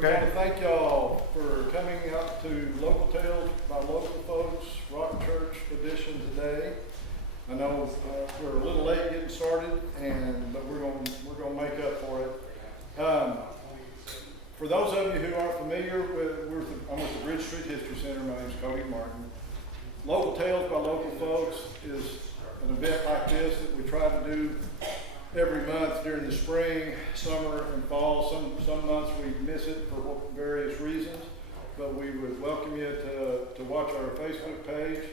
We want to thank y'all for coming out to Local Tales by Local Folks Rock Church edition today. I know we're a little late getting started, but we're gonna make up for it. For those of you who aren't familiar I'm with the Bridge Street History Center. My name is Cody Martin. Local Tales by Local Folks is an event like this that we try to do every month during the spring, summer, and fall. Some months we miss it for various reasons, but we would welcome you to watch our Facebook page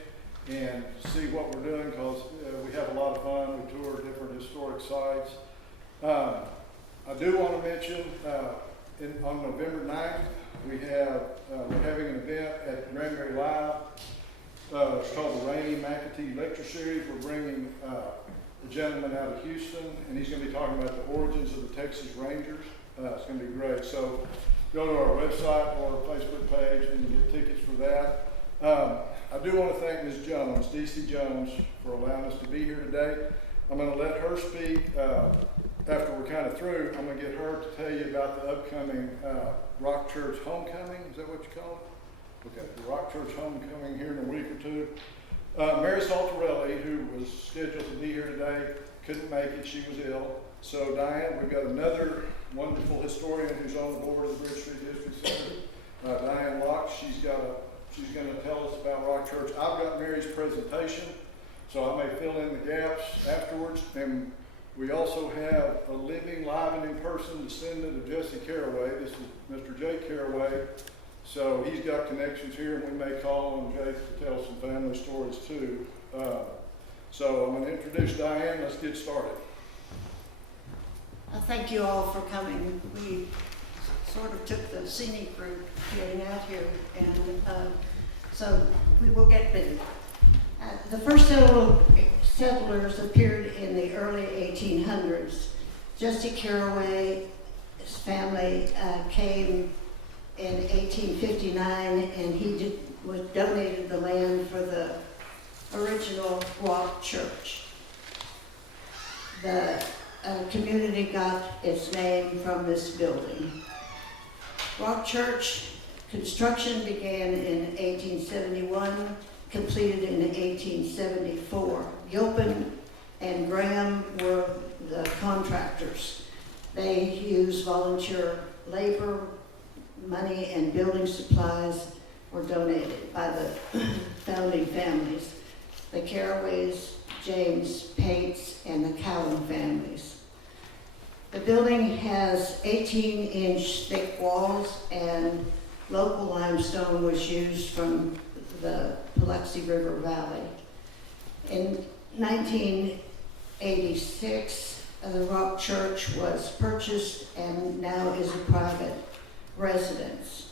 and see what we're doing, because we have a lot of fun. We tour different historic sites. I do want to mention on November 9th, we're having an event at Granbury Live. It's called the Rainy McAtee Lecture Series. We're bringing a gentleman out of Houston, and he's going to be talking about the origins of the Texas Rangers. It's going to be great. So go to our website or our Facebook page and get tickets for that. I do want to thank Ms. Jones, DC Jones, for allowing us to be here today. I'm going to let her speak. After we're kind of through, I'm going to get her to tell you about the upcoming Rock Church Homecoming. Is that what you call it? Okay, the Rock Church Homecoming here in a week or two. Mary Saltarelli, who was scheduled to be here today, couldn't make it. She was ill. So Diane, we've got another wonderful historian who's on the board of the Bridge Street History Center, Diane Locke. She's going to tell us about Rock Church. I've got Mary's presentation, so I may fill in the gaps afterwards. And we also have a living, live and in person descendant of Jesse Caraway. This is Mr. Jake Caraway. So he's got connections here, and we may call on Jake to tell some family stories too. So I'm going to introduce Diane. Let's get started. Thank you all for coming. We sort of took the scenic route getting out here, and so we will get busy. The first settlers appeared in the early 1800s. Jesse Caraway's family came in 1859, and he was donated the land for the original Rock Church. The community got its name from this building. Rock Church construction began in 1871, completed in 1874. Gilpin and Graham were the contractors. They used volunteer labor. Money and building supplies were donated by the founding families, the Caraways, James, Pates, and the Cowan families. The building has 18-inch thick walls, and local limestone was used from the Paluxy River Valley. In 1986, the Rock Church was purchased and now is a private residence.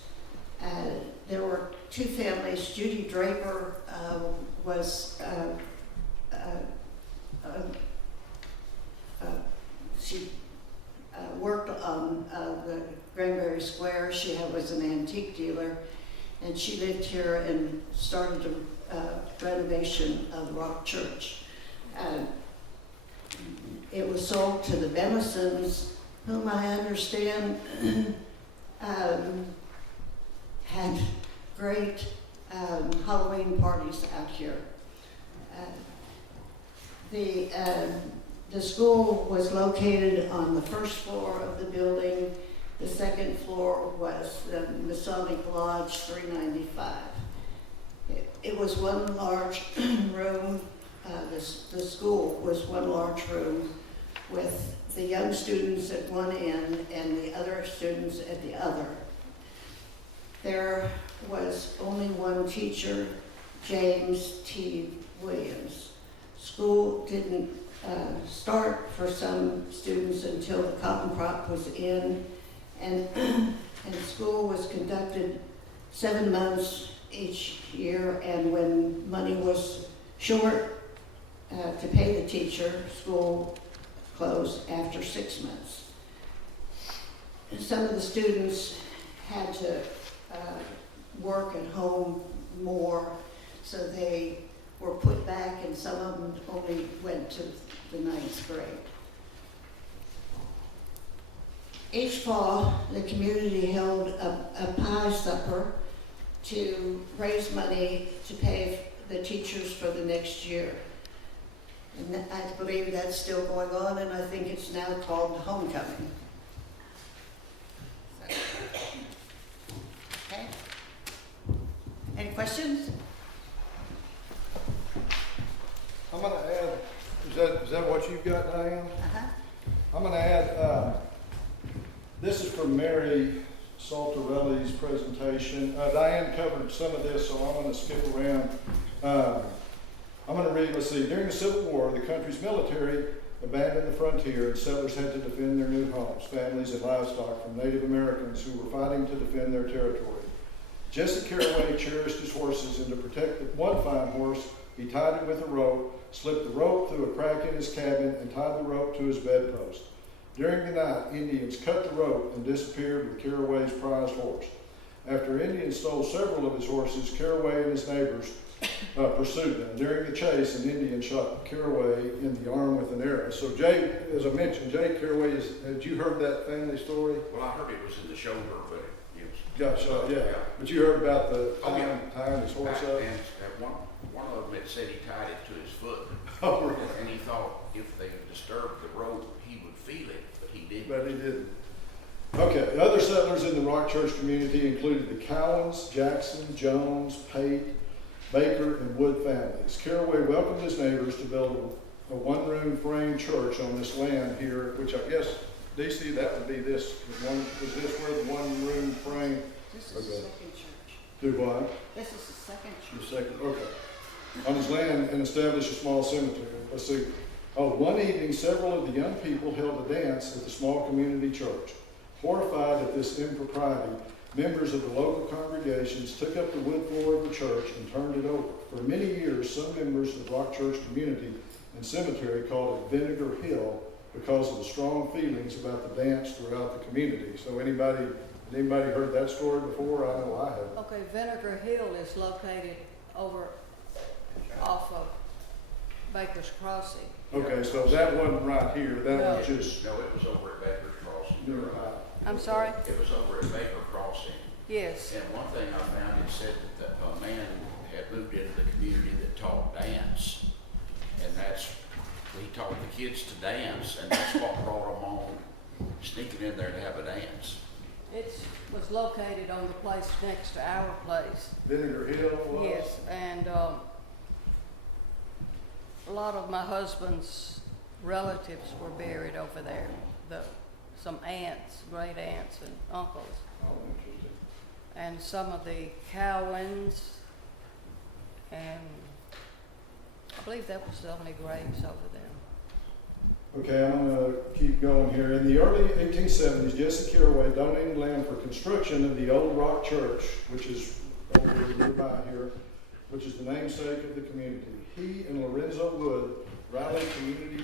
There were two families. Judy Draper she worked on the Granbury Square. She was an antique dealer, and she lived here and started the renovation of Rock Church. It was sold to the Benisons, whom I understand had great Halloween parties out here. The school was located on the first floor of the building. The second floor was the Masonic Lodge 395. It was one large room. The school was one large room with the young students at one end and the other students at the other. There was only one teacher, James T. Williams. School didn't start for some students until the cotton crop was in, and school was conducted 7 months each year, and when money was short to pay the teacher, school closed after 6 months. And some of the students had to work at home more, so they were put back, and some of them only went to the 9th grade. Each fall, the community held a pie supper to raise money to pay the teachers for the next year. And I believe that's still going on, and I think it's now called homecoming. Okay. Any questions? I'm gonna add, is that what you've got, Diane? Uh-huh. I'm gonna add, this is from Mary Saltarelli's presentation. Diane covered some of this, so I'm gonna skip around. I'm gonna read, let's see, during the Civil War, the country's military abandoned the frontier and settlers had to defend their new homes, families, and livestock from Native Americans who were fighting to defend their territory. Jesse Carraway cherished his horses, and to protect the one fine horse, he tied it with a rope, slipped the rope through a crack in his cabin, and tied the rope to his bedpost. During the night, Indians cut the rope and disappeared with Carraway's prized horse. After Indians stole several of his horses, Carraway and his neighbors pursued them. During the chase, an Indian shot Carraway in the arm with an arrow. So Jay, as I mentioned, Jay Carraway had you heard that family story? Well, I heard it was in the shoulder, but it was. Got shot, yeah. But you heard about the tying his horse up? And one of them had said he tied it to his foot. Oh, really? And he thought if they disturbed the rope, he would feel it, but he didn't. But he didn't. Okay, the other settlers in the Rock Church community included the Cowans, Jackson, Jones, Pate, Baker, and Wood families. Carraway welcomed his neighbors to build a one-room frame church on this land here, which I guess, DC, that would be this. Is this where the one-room frame? This is the second church. Do what? This is the second The church. second, okay. On his land and established a small cemetery. Let's see. Oh, one evening, several of the young people held a dance at the small community church. Horrified at this impropriety, members of the local congregations took up the wood floor of the church and turned it over. For many years, some members of the Rock Church community and cemetery called it Vinegar Hill because of the strong feelings about the dance throughout the community. So anybody heard that story before? I know I have. Okay, Vinegar Hill is located over off of Baker's Crossing. Okay, so that wasn't right here. That No. was just No, it was over at Baker's Crossing. nearby. I'm sorry? It was over at Baker Crossing. Yes. And one thing I found, it said that a man had moved into the community that taught dance. And he taught the kids to dance, and that's what brought them on, sneaking in there to have a dance. It was located on the place next to our place. Vinegar Hill was? Yes, and a lot of my husband's relatives were buried over there. Some aunts, great aunts and uncles. Oh, interesting. And some of the Cowans, and I believe that was the only graves over there. Okay, I'm going to keep going here. In the early 1870s, Jesse Carraway donated land for construction of the Old Rock Church, which is over nearby here, which is the namesake of the community. He and Lorenzo Wood rallied community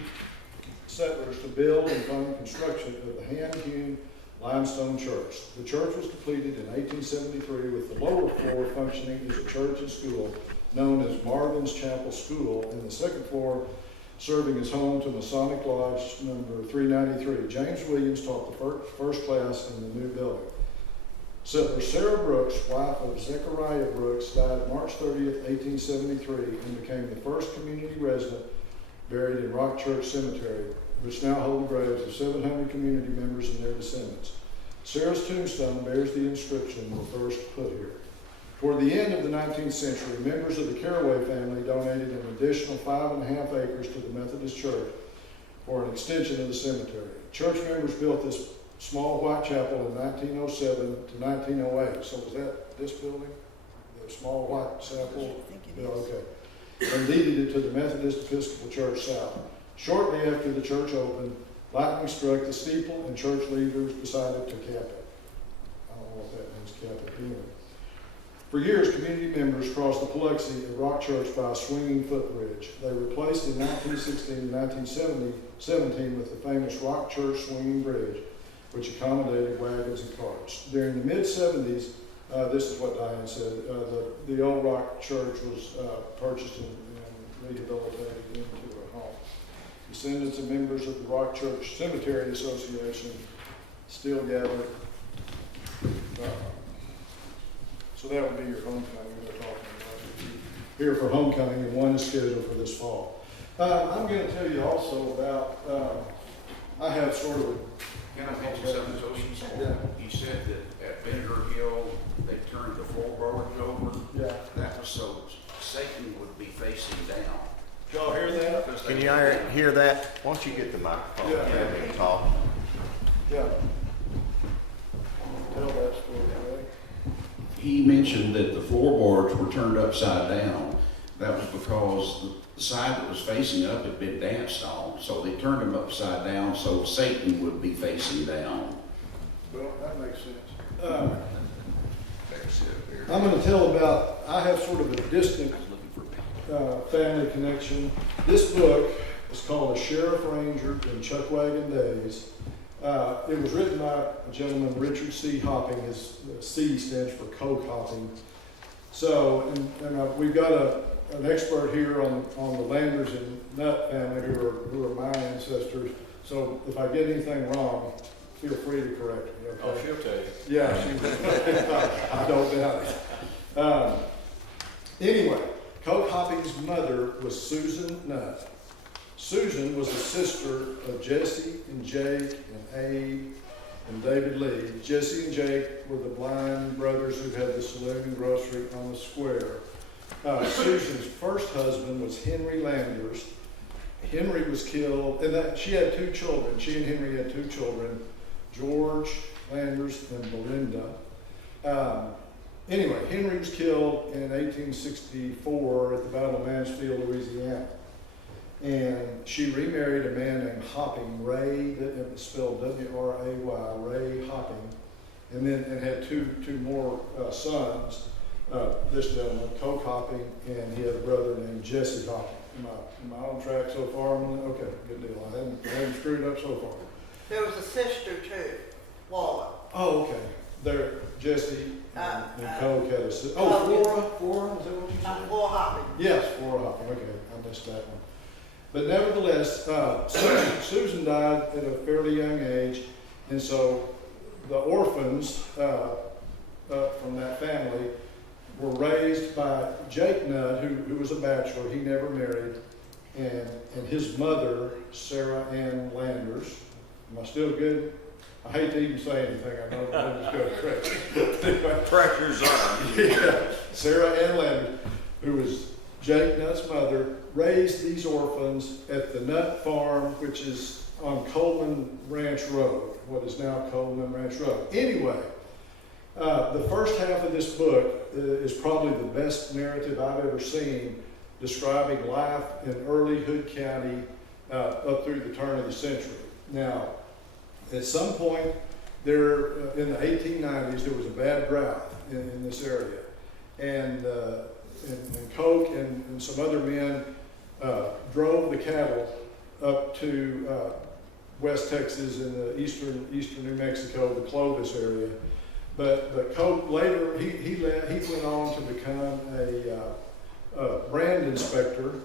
settlers to build and fund construction of the hand-hewn limestone church. The church was completed in 1873 with the lower floor functioning as a church and school known as Marvin's Chapel School, and the second floor serving as home to Masonic Lodge number 393. James Williams taught the first class in the new building. Settler Sarah Brooks, wife of Zechariah Brooks, died March 30th, 1873, and became the first community resident buried in Rock Church Cemetery, which now hold the graves of 700 community members and their descendants. Sarah's tombstone bears the inscription, "The first put here." Toward the end of the 19th century, members of the Carraway family donated an additional 5.5 acres to the Methodist Church for an extension of the cemetery. Church members built this small white chapel in 1907 to 1908. So was that this building? The small white chapel? Yeah, okay. And deeded it to the Methodist Episcopal Church South. Shortly after the church opened, lightning struck the steeple and church leaders decided to cap it. I don't know what that means, cap it anyway. For years, community members crossed the Paluxy at Rock Church by a swinging footbridge. They were replaced in 1916 and 1917 with the famous Rock Church swinging bridge, which accommodated wagons and carts. During the mid-70s, this is what Diane said, the old Rock Church was purchased and rehabilitated into a home. Descendants of members of the Rock Church Cemetery Association still gathered. So that would be your homecoming we're talking about. Here for homecoming, and one is scheduled for this fall. I'm going to tell you also about, I have sort of, Can I mention something, Josie? Yeah. You said that at Vinegar Hill, they turned the floorboards over. yeah. That was so Satan would be facing down. Did y'all hear that? Because Can they- you hear that? Why don't you get the microphone? Yeah. Have him talk. Yeah. Tell that story, Ray. He mentioned that the floorboards were turned upside down. That was because the side that was facing up had been danced on, so they turned them upside down so Satan would be facing down. Well, that makes sense. I'm going to tell about, I have sort of a distant family connection. This book is called A Sheriff Ranger in Chuckwagon Days. It was written by a gentleman, Richard C. Hopping. His C stands for coke hopping. So, we've got an expert here on the Landers and Nutt family who are my ancestors. So if I get anything wrong, feel free to correct me, okay? Oh, she'll tell you. Yeah, I don't doubt it. Anyway, coke hopping's mother was Susan Nutt. Susan was a sister of Jesse and Jake and Abe and David Lee. Jesse and Jake were the blind brothers who had the saloon and grocery on the square. Susan's first husband was Henry Landers. Henry was killed, and she had two children. She and Henry had two children, George Landers and Belinda. Anyway, Henry was killed in 1864 at the Battle of Mansfield, Louisiana. And she remarried a man named Hopping, Ray, it was spelled W-R-A-Y, Ray Hopping, and had two more sons. This gentleman, Coke Hopping, and he had a brother named Jesse Hopping. Am I on track so far? Okay, good deal. I haven't screwed up so far. There was a sister too, Laura. Oh, okay. There, Jesse and Coke had a sister. Coke. Oh, Flora, is that what you said? Laura Hopping. Yes, Flora Hopping, okay, I missed that one. But nevertheless, Susan died at a fairly young age, and so the orphans from that family were raised by Jake Nutt, who was a bachelor. He never married, and his mother, Sarah Ann Landers. Am I still good? I hate to even say anything. I know I'm just going crazy. Anyway, Pressure's on. yeah, Sarah Ann Landers, who was Jake Nutt's mother, raised these orphans at the Nutt Farm, which is on Coleman Ranch Road, what is now Coleman Ranch Road. Anyway, the first half of this book is probably the best narrative I've ever seen describing life in early Hood County up through the turn of the century. Now, at some point there, in the 1890s, there was a bad drought in this area. And Coke and some other men drove the cattle up to West Texas and the eastern New Mexico, the Clovis area. But Coke later, he went on to become a brand inspector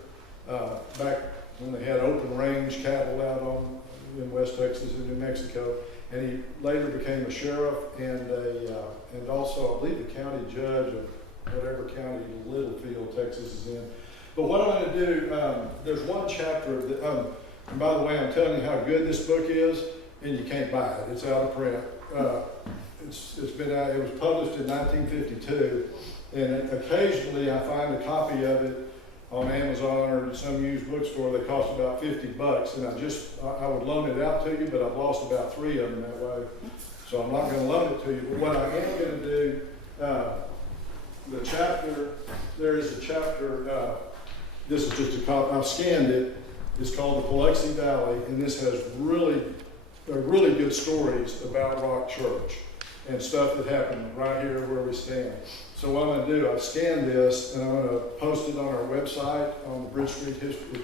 back when they had open range cattle out in West Texas and New Mexico. And he later became a sheriff and also, I believe, the county judge of whatever county Littlefield, Texas is in. But what I'm going to do, there's one chapter that, and by the way, I'm telling you how good this book is, and you can't buy it. It's out of print. It's been out. It was published in 1952, and occasionally I find a copy of it on Amazon or some used bookstore that costs about $50, and I would loan it out to you, but I've lost about 3 of them that way, so I'm not going to loan it to you. But what I am going to do, the chapter, there is a chapter. This is just a copy. I've scanned it. It's called the Paluxy Valley, and this has really good stories about Rock Church and stuff that happened right here where we stand. So what I'm going to do, I've scanned this, and I'm going to post it on our website, on the Bridge Street History.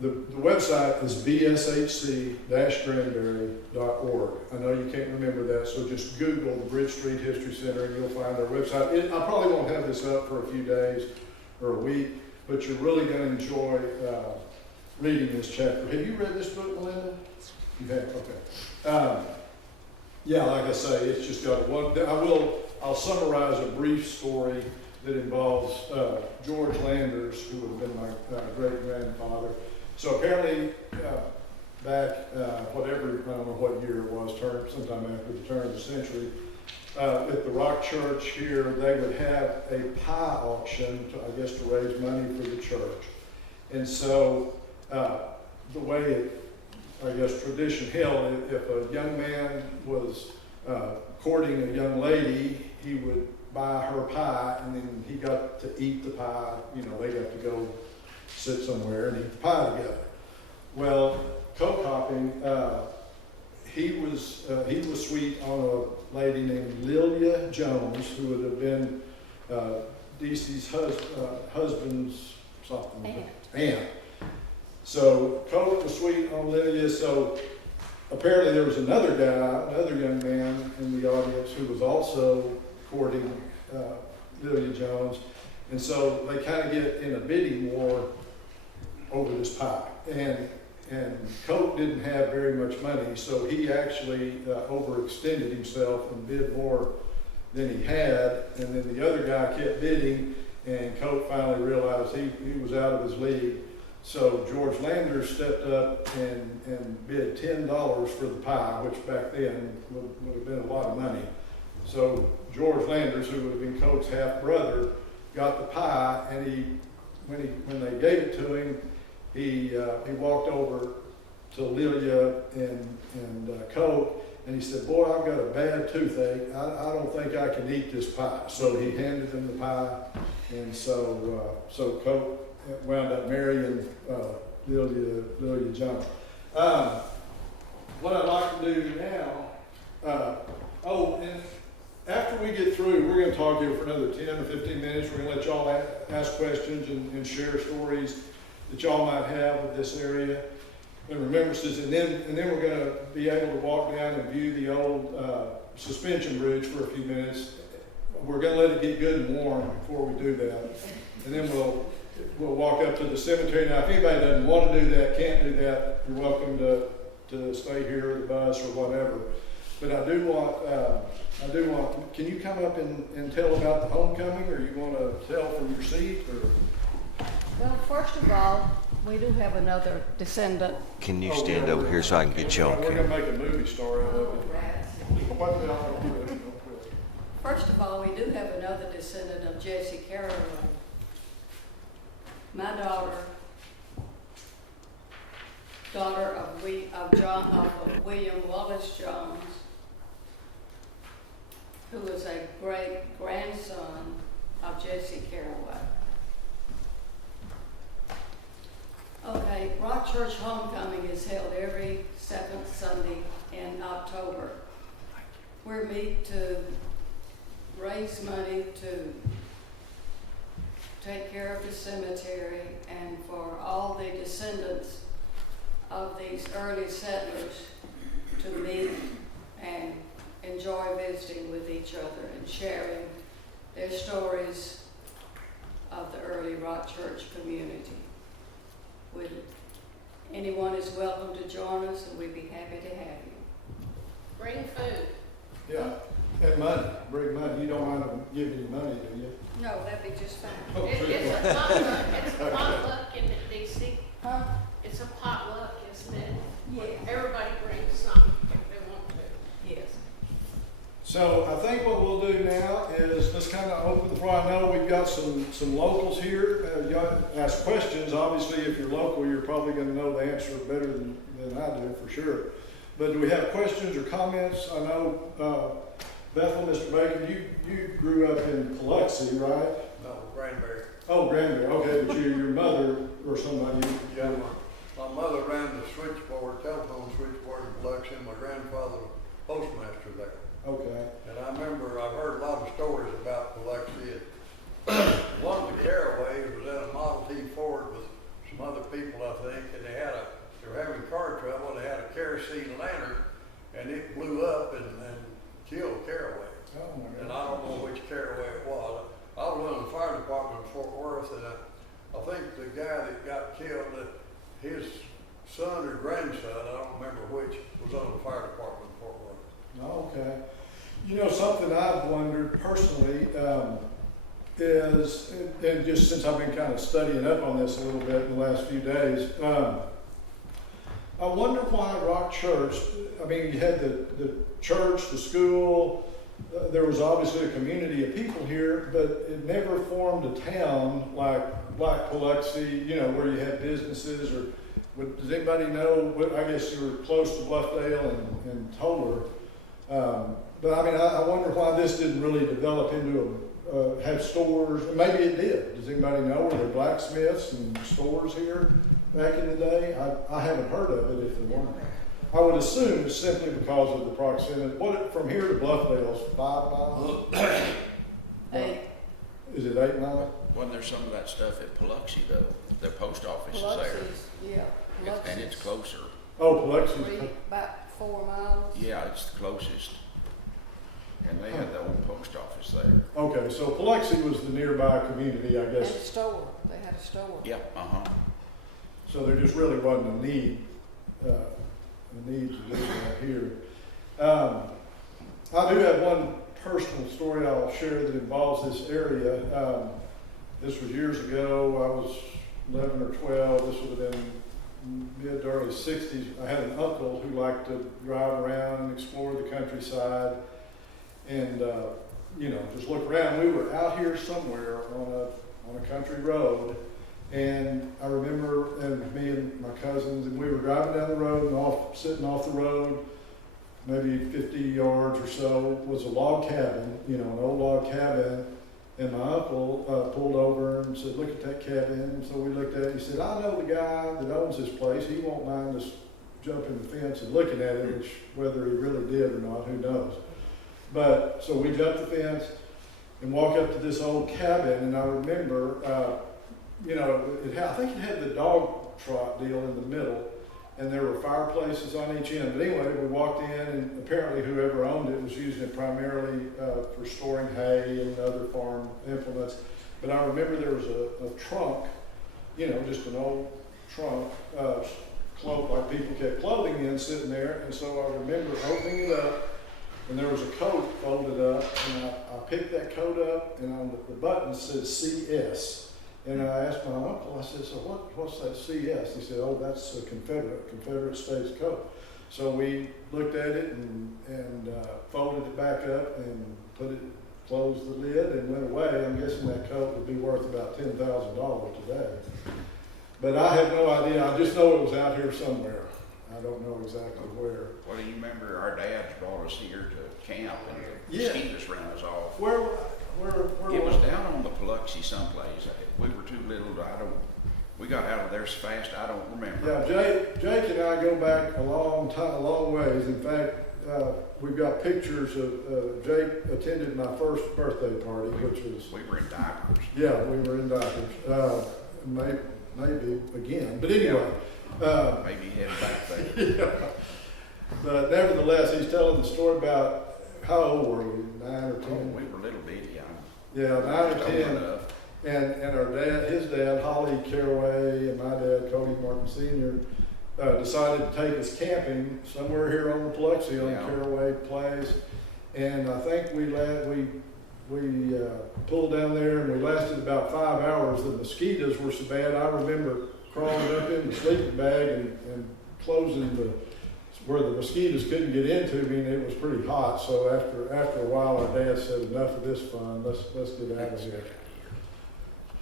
The website is bshc-granbury.org. I know you can't remember that, so just Google the Bridge Street History Center, and you'll find our website. I probably won't have this up for a few days or a week, but you're really going to enjoy reading this chapter. Have you read this book, Melinda? You have? Okay. Yeah, like I say, it's just got one, I'll summarize a brief story that involves George Landers, who would have been my great-grandfather. So apparently, back, whatever, I don't know what year it was, sometime after the turn of the century, at the Rock Church here, they would have a pie auction, I guess to raise money for the church. And so the way it, I guess, tradition held, if a young man was courting a young lady, he would buy her pie, and then he got to eat the pie. You know, they got to go sit somewhere and eat the pie together. Well, Coke hopping, he was sweet on a lady named Lilia Jones, who would have been DC's husband's something. Aunt. So Coke was sweet on Lilia. So apparently there was another young man in the audience who was also courting Lilia Jones. And so they kind of get in a bidding war over this pie. And Coke didn't have very much money, so he actually overextended himself and bid more than he had. And then the other guy kept bidding, and Coke finally realized he was out of his league. So George Landers stepped up and bid $10 for the pie, which back then would have been a lot of money. So George Landers, who would have been Coke's half-brother, got the pie, and when they gave it to him, he walked over to Lilia and Coke, and he said, "Boy, I've got a bad toothache. I don't think I can eat this pie." So he handed him the pie, and so Coke wound up marrying Lilia Jones. What I'd like to do now, and after we get through, we're going to talk here for another 10 or 15 minutes. We're going to let y'all ask questions and share stories that y'all might have with this area and remembrances, and then we're going to be able to walk down and view the old suspension bridge for a few minutes. We're going to let it get good and warm before we do that, and then we'll walk up to the cemetery. Now, if anybody doesn't want to do that, can't do that, you're welcome to stay here, or the bus, or whatever. But I do want. Can you come up and tell about the homecoming, or you want to tell from your seat, or? Well, first of all, we do have another descendant. Can you stand over here so I can get you on We're camera? going to make a movie star out of it. First of all, we do have another descendant of Jesse Caroline. My daughter of William Wallace Jones, who was a great grandson of Jesse Caraway. Okay, Rock Church Homecoming is held every second Sunday in October. We meet to raise money to take care of the cemetery and for all the descendants of these early settlers to meet and enjoy visiting with each other and sharing their stories of the early Rock Church community. Anyone is welcome to join us, and we'd be happy to have you. Bring food. Yeah, and money. Bring money. You don't mind them giving you money, do you? No, that'd be just fine. It's a potluck. It's a potluck in DC. Huh? It's a potluck, isn't it? Yes. Everybody brings something if they want to. Yes. So I think what we'll do now is let's kind of open the floor. I know we've got some locals here. Y'all ask questions. Obviously, if you're local, you're probably going to know the answer better than I do, for sure. But do we have questions or comments? I know, Bethel, Mr. Bacon, you grew up in Paluxy, right? No, Granbury. Oh, Granbury. Okay, but your mother or somebody. Yeah, my mother ran the switchboard, telephone switchboard in Paluxy, and my grandfather was postmaster there. Okay. And I remember I've heard a lot of stories about Paluxy. One of the Caraways was at a Model T Ford with some other people, I think, and they were having car trouble. They had a kerosene lantern, and it blew up and killed Caraway. Oh my And God. I don't know which Caraway it was. I was in the fire department in Fort Worth, and I think the guy that got killed, his son or grandson, I don't remember which, was on the fire department in Fort Worth. Okay. You know, something I've wondered personally, is, and just since I've been kind of studying up on this a little bit in the last few days, I wonder why Rock Church, I mean, you had the church, the school, there was obviously a community of people here, but it never formed a town like Paluxy, you know, where you had businesses or, does anybody know, I guess you were close to Bluffdale and Toller. But I mean, I wonder why this didn't really develop into have stores. Maybe it did. Does anybody know? Were there blacksmiths and stores here back in the day? I haven't heard of it if there weren't. I would assume it's simply because of the proximity. From here to Bluffdale is 5 miles? 8. Is it 8 miles? Wasn't there some of that stuff at Paluxy though? The post office is there. Paluxy's, yeah. And it's Paluxy's closer. Oh, Paluxy's. about 4 miles. Yeah, it's the closest. And they had the old post office there. Okay, so Paluxy was the nearby community, I And a guess. store, they had a store. Yeah, uh-huh. So there just really wasn't a need to live out here. I do have one personal story I'll share that involves this area. This was years ago. I was 11 or 12. This would have been mid to early 60s. I had an uncle who liked to drive around and explore the countryside and, you know, just look around. We were out here somewhere on a country road. And I remember, and me and my cousins, and we were driving down the road and sitting off the road, maybe 50 yards or so, was a log cabin, you know, an old log cabin. And my uncle pulled over and said, "Look at that cabin." And so we looked at it. He said, "I know the guy that owns this place. He won't mind us jumping the fence and looking at it," which whether he really did or not, who knows. But so we jumped the fence and walked up to this old cabin. And I remember, you know, I think it had the dog trot deal in the middle, and there were fireplaces on each end. But anyway, we walked in, and apparently whoever owned it was using it primarily for storing hay and other farm implements. But I remember there was a trunk, you know, just an old trunk, like people kept clothing in, sitting there. And so I remember opening it up, and there was a coat folded up, and I picked that coat up, and on the button said CS. And I asked my uncle, I said, "So what's that CS?" He said, "Oh, that's a Confederate States coat." So we looked at it and folded it back up and closed the lid and went away. I'm guessing that coat would be worth about $10,000 today. But I have no idea. I just know it was out here somewhere. I don't know exactly where. Well, do you remember our dads brought us here to camp and the Yeah. mosquitoes ran us off? Where It was down on the Paluxy someplace. We were too little we got out of there so fast, I don't remember. Yeah, Jake and I go back a long ways. In fact, we've got pictures of Jake attended my first birthday party, which was. We were in diapers. Yeah, we were in diapers. Maybe again, but anyway. Maybe headed back there. Yeah. But nevertheless, he's telling the story about how old were we? 9 or 10? Oh, we were little bitty. Yeah, 9 or Just 10. old enough. And our dad, his dad, Holly Caraway, and my dad, Cody Martin Sr., decided to take us camping somewhere here on the Paluxy on Yeah. Caraway Place. And I think we pulled down there and we lasted about 5 hours. The mosquitoes were so bad, I remember crawling up in the sleeping bag and closing where the mosquitoes couldn't get into me, and it was pretty hot. So after a while, our dad said, "Enough of this fun. Let's get out of here."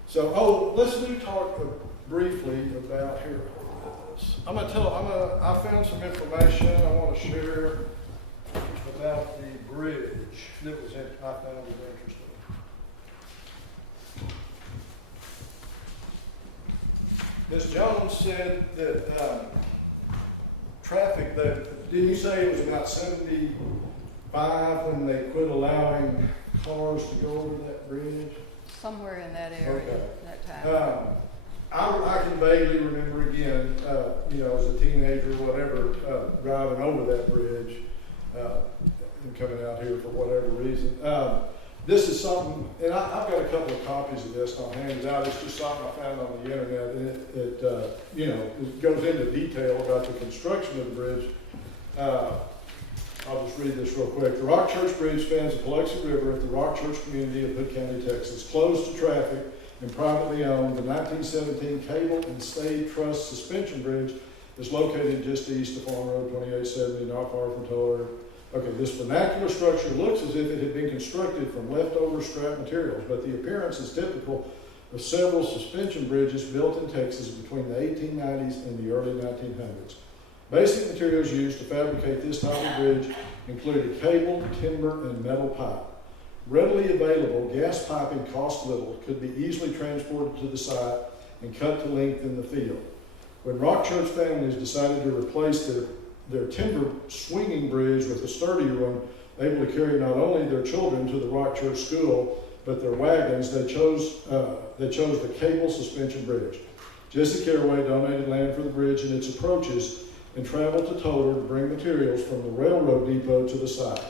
So, let's talk briefly about here. I found some information I want to share about the bridge that I found was interesting. Ms. Jones said that traffic, didn't you say it was about 75 when they quit allowing cars to go over that bridge? Somewhere in that area, Okay. that time. I can vaguely remember again, you know, as a teenager or whatever, driving over that bridge and coming out here for whatever reason. This is something, and I've got a couple of copies of this, and I'll hand it out. It's just something I found on the internet, and it you know, it goes into detail about the construction of the bridge. I'll just read this real quick. The Rock Church Bridge spans the Paluxy River at the Rock Church community of Hood County, Texas. Closed to traffic and privately owned, the 1917 Cable and Stay Truss Suspension Bridge is located just east of Farm Road 2870, not far from Toller. Okay, this vernacular structure looks as if it had been constructed from leftover scrap materials, but the appearance is typical of several suspension bridges built in Texas between the 1890s and the early 1900s. Basic materials used to fabricate this type of bridge included cable, timber, and metal pipe. Readily available gas piping cost little, could be easily transported to the site and cut to length in the field. When Rock Church families decided to replace their timber swinging bridge with a sturdier one, able to carry not only their children to the Rock Church school, but their wagons, they chose the cable suspension bridge. Jesse Caraway donated land for the bridge and its approaches and traveled to Toller to bring materials from the railroad depot to the site.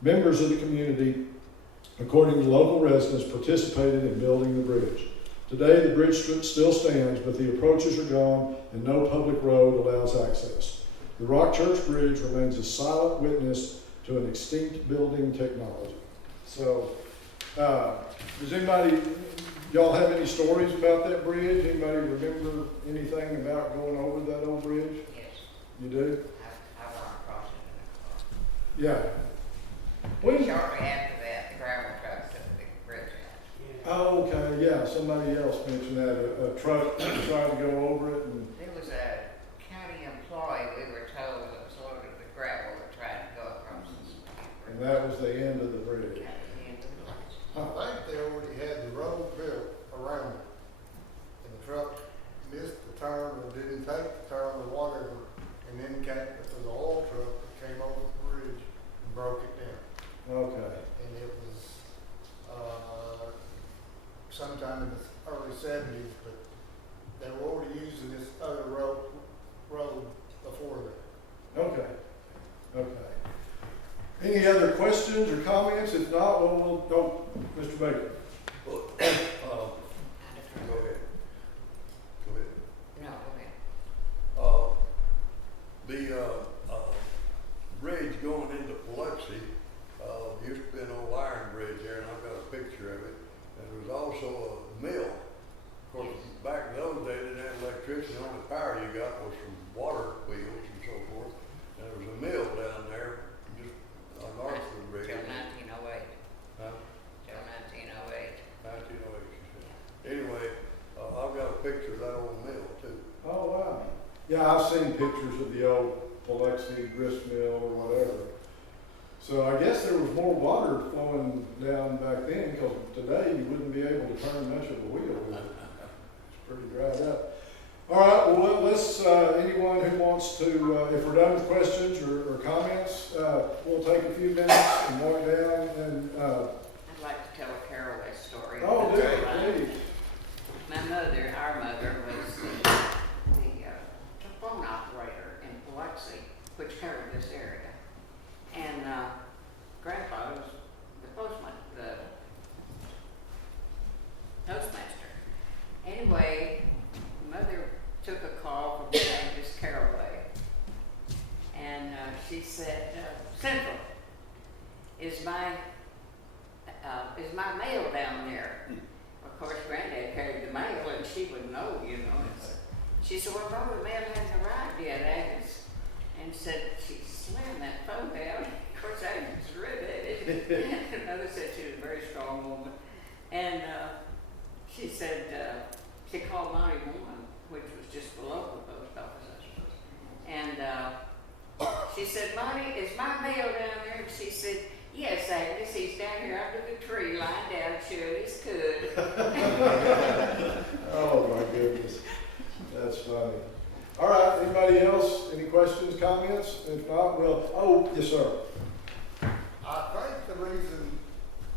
Members of the community, according to local residents, participated in building the bridge. Today, the bridge still stands, but the approaches are gone and no public road allows access. The Rock Church Bridge remains a silent witness to an extinct building technology. So, does anybody, y'all have any stories about that bridge? Anybody remember anything about going over that old bridge? Yes, You do? I run across it in a car. Yeah. When, Shortly after that, the gravel truck took the big bridge out. oh, okay, yeah, somebody else mentioned that, a truck trying to go over it and, There was a county employee, we were told, that was loaded with gravel that tried to go across this. and that was the end of the bridge. At the end of the bridge. I think they already had the road built around it. And the truck missed the turn or didn't take the turn or whatever. And then there was an oil truck that came over the bridge and broke it down. Okay, And it was, sometime in the early 70s, but they were already using this other road before that. okay, okay. Any other questions or comments? If not, we'll go, Mr. Baker. Go ahead. Go ahead. No, go ahead. The bridge going into Paluxy, used to be an old iron bridge there, and I've got a picture of it. And there was also a mill. Of course, back in those days, they didn't have electricity, the only power you got was from water wheels and so forth. And there was a mill down there, just north of the bridge. Till 1908. Huh? Till 1908. 1908, she said. Anyway, I've got a picture of that old mill too. Oh, wow. Yeah, I've seen pictures of the old Paluxy grist mill or whatever. So I guess there was more water flowing down back then, because today you wouldn't be able to turn much of a wheel with it. It's pretty dried up. All right, well, let's, anyone who wants to, if we're done with questions or comments, we'll take a few minutes and walk down and, I'd like to tell a Caraway story. oh, do That's it, right. please. My mother, our mother, was the phone operator in Paluxy, which covered this area. And Grandpa was the postmaster. Anyway, Mother took a call from Miss Caraway, and she said, "Central, is my mail down there?" Of course, Granddad carried the mail, and she would know, you know. She said, "Well, probably the mail hasn't arrived yet, Agnes." And said, she slammed that phone down. Of course, Agnes was redheaded. Mother said she was a very strong woman. And she said, she called 91, which was just below the post office, I suppose. And she said, "Monty, is my mail down there?" And she said, "Yes, Agnes, he's down here under the tree, lying down, chewing his cud." Oh, my goodness. That's funny. All right, anybody else? Any questions, comments? If not, well, oh, yes, sir. I think the reason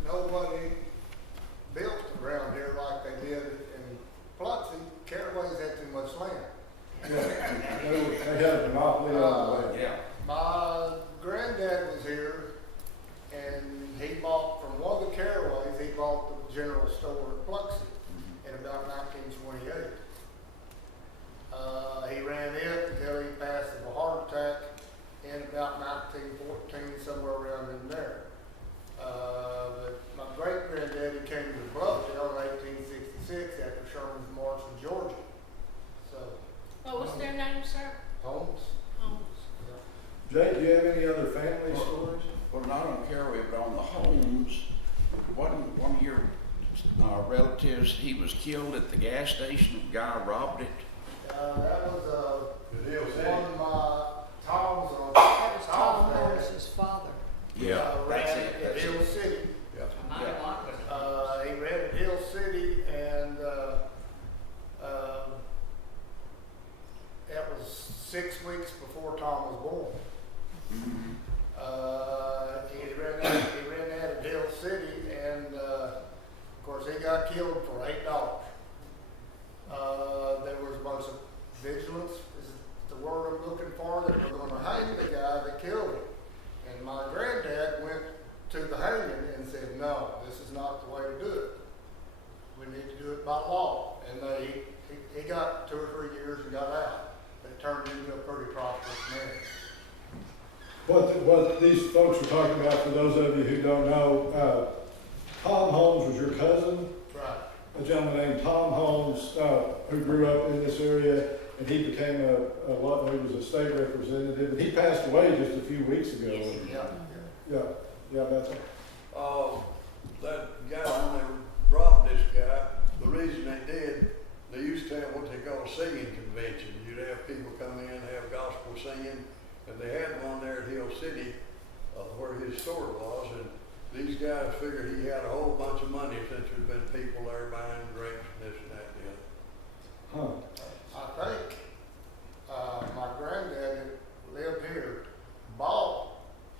nobody built around here like they did in Paluxy, Caraway's had too much land. Yeah, they had a monopoly on the land. Yeah. My granddad was here, and he bought, from one of the Caraways, he bought the general store at Paluxy in about 1928. He ran it until he passed of a heart attack in about 1914 caraway, but on the Holmes, wasn't one of your relatives, he was killed at the gas station, a guy robbed it? That was, The Hill City. one of my Tom's, That was Tom dad. Holmes' father. Ran That's at it, that's Hill it. City. My mom was. He ran at Hill City and, that was 6 weeks before Tom was born. He ran out of Hill City and, of course, he got killed for $8. There was a bunch of vigilance, is the word I'm looking for, that were gonna hang the guy that killed him. And my granddad went to the hanging and said, no, this is not the way to do it. We need to do it by law. And he got 2 or 3 years and got out. It turned into a pretty prosperous marriage. What these folks are talking about, for those of you who don't know, Tom Holmes was your cousin, Right. a gentleman named Tom Holmes, who grew up in this area, and he became he was a state representative, and he passed away just a few weeks ago. Yeah, that's it. That guy, when they robbed this guy, the reason they did, they used to have what they call a singing convention. You'd have people come in, have gospel singing, and they had one there at Hill City, where his store was, and these guys figured he had a whole bunch of money since there'd been people there buying drinks and this and that and the other. Huh. I think, my granddad that lived here bought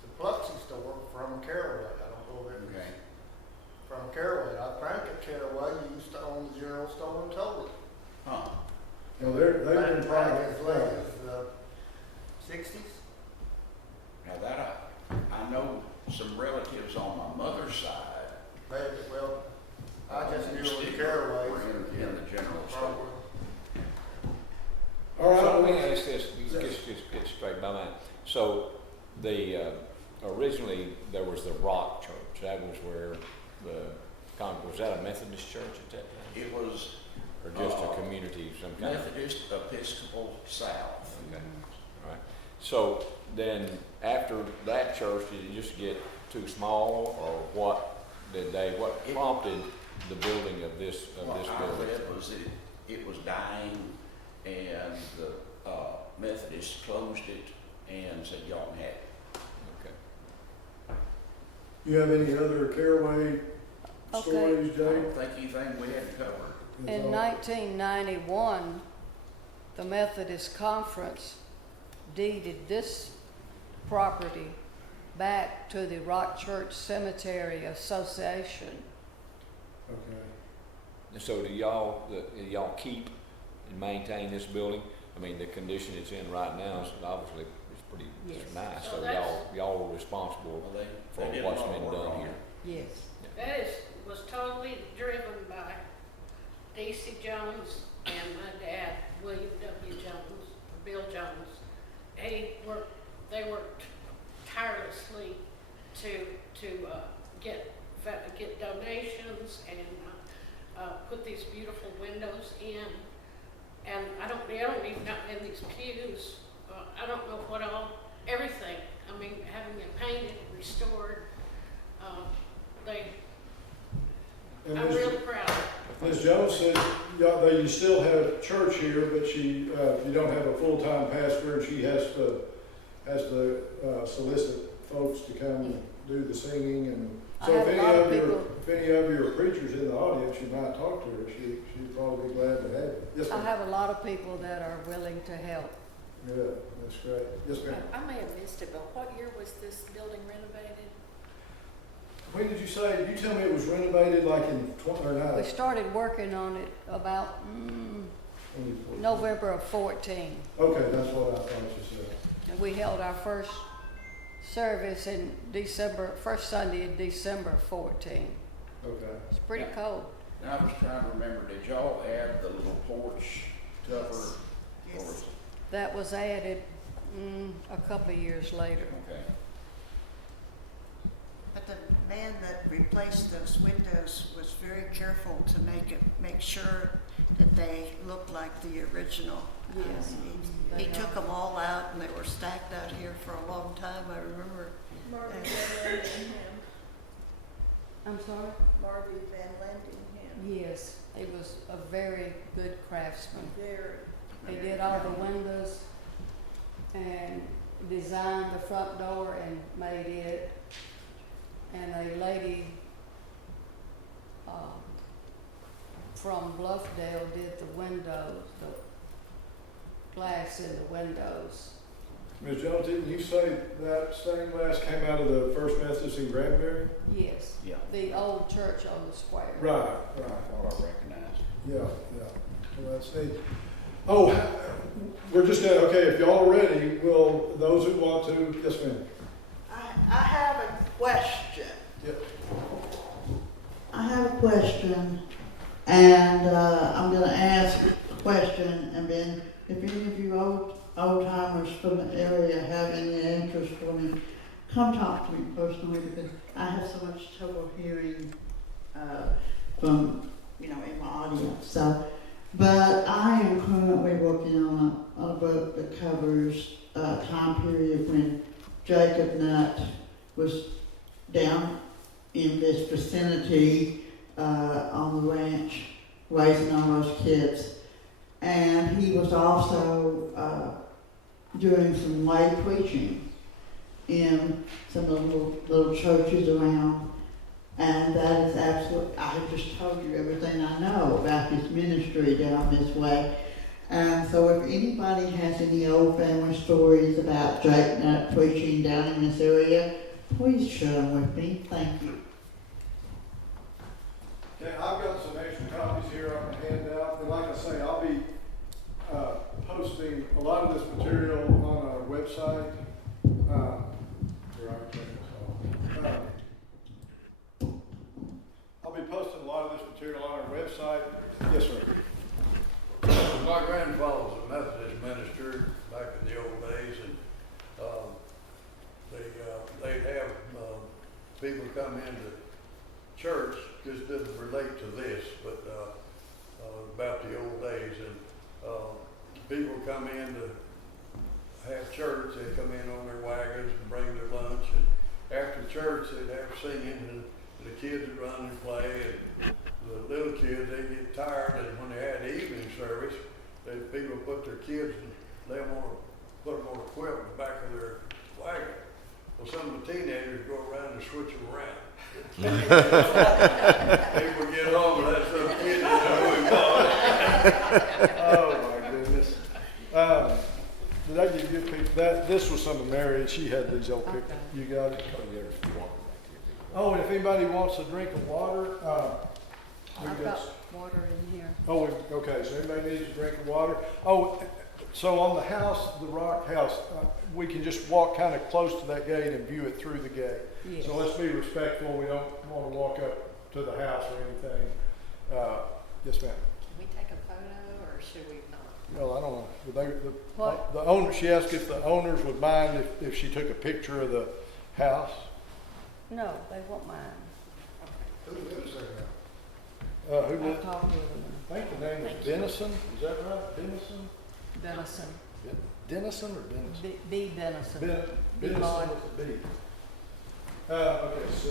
the Paluxy store from Caraway. I don't know if it was Okay. from Caraway. I think at Caraway used to own the general store and told it. Huh. Well, they've been Back private. as late as the 60s. Now that I know some relatives on my mother's side. Maybe, well, I just knew it was still Caraway. were in the general store. All right. So let me ask this, just get straight by mind. So originally there was the Rock Church. That was where was that a Methodist church at that time? It was Or just a community of some kind? Methodist Episcopal South. Okay, all right. So then after that church, did it just get too small, or what prompted the building of this What I building? read was it was dying, and the Methodists closed it and said, y'all can have it. Okay. You have any other Caraway Okay. stories, I Jay? don't think anything we hadn't covered. In 1991, the Methodist Conference deeded this property back to the Rock Church Cemetery Association. Okay. And so do y'all keep and maintain this building? I mean, the condition it's in right now is obviously pretty Yes. nice. So So that's- y'all are responsible Well, for they did a what's lot of been work done on here. it. Yes. That was totally driven by D.C. Jones and my dad, William W. Jones, or Bill Jones. They worked tirelessly to get donations and put these beautiful windows in. And I don't even know, in these pews, I don't know what all, everything. I mean, having it painted, restored, And I'm really proud. Ms. Jones said, you still have church here, but you don't have a full-time pastor, and she has to solicit folks to come and do the singing, and I so have a lot of people- if any of you are preachers in the audience, you might talk to her, she'd probably be glad to have you. Yes, I ma'am. have a lot of people that are willing to help. Good, that's great. Yes, ma'am. I may have missed it, but what year was this building renovated? When did you say, you tell me it was renovated like in 20, or not? We started working on it about November of 14. Okay, that's what I thought you said. And we held our first service in December, first Sunday in December of 14. Okay. It's pretty cold. And I was trying to remember, did y'all add the little porch cover? Yes. Or- That was added a couple of years later. Okay. But the man that replaced those windows was very careful to make sure that they looked like the original. Yes. He took them all out and they were stacked out here for a long time. I remember Marvin Van Landingham. I'm sorry? Marvin Van Landingham. Yes, he was a very good craftsman. Very. He did all the windows and designed the front door and made it. And a lady from Bluffdale did the windows, the glass in the windows. Ms. Jones, didn't you say that stained glass came out of the First Methodist in Granbury? Yes, Yeah, the old church on the square. Right, I right. thought I recognized. Yeah, yeah. Well, that's neat. Oh, we're just, okay, if y'all are ready, will those who want to, yes ma'am. I have a question. Yep. I have a question, and I'm gonna ask a question, and then if any of you old timers from the area have any interest for me, come talk to me personally, because I have so much trouble hearing from, in my audience. So, but I am currently working on a book that covers a time period when Jacob Nutt was down in this vicinity on the ranch, raising all those kids. And he was also doing some lay preaching in some of the little churches around. And that is absolutely, I have just told you everything I know about his ministry down this way. And so if anybody has any old family stories about Jake Nutt preaching down in this area, please share them with me. Thank you. Okay, I've got some extra copies here I can hand out, and like I say, I'll be posting a lot of this material on our website. Here, I can turn this off. I'll be posting a lot of this material on our website. Yes, sir. My grandfather was a Methodist minister back in the old days, and they'd have people come into church. This doesn't relate to this, but about the old days, and people come in to have church. They'd come in on their wagons and bring their lunch, and after church they'd have singing, and the kids would run and play, and the little kids, they'd get tired, and when they had the evening service, people put their kids and they want to put them on a quilt in the back of their wagon. Well, some of the teenagers go around and switch them around. People get home and have some kid that know him. Oh my goodness. Did I give you a picture? This was some of Mary, she had these old pictures. You got it? Oh, and if anybody wants a drink of water, I've got water in here. oh, okay, so anybody needs a drink of water? Oh, so on the house, the rock house, we can just walk kind of close to that gate and view it through the gate. Yes. So let's be respectful, we don't want to walk up to the house or anything. Yes, ma'am. Can we take a photo or should we not? Well, I don't know. What? The owner, she asked if the owners would mind if she took a picture of the house. No, they won't mind. Who lives there now? Who I'll lived? talk with them. I think the name was Denison. Is that right? Denison? Denison. Denison or Denison? B. Denison. Denison Lord. with a B. Okay, so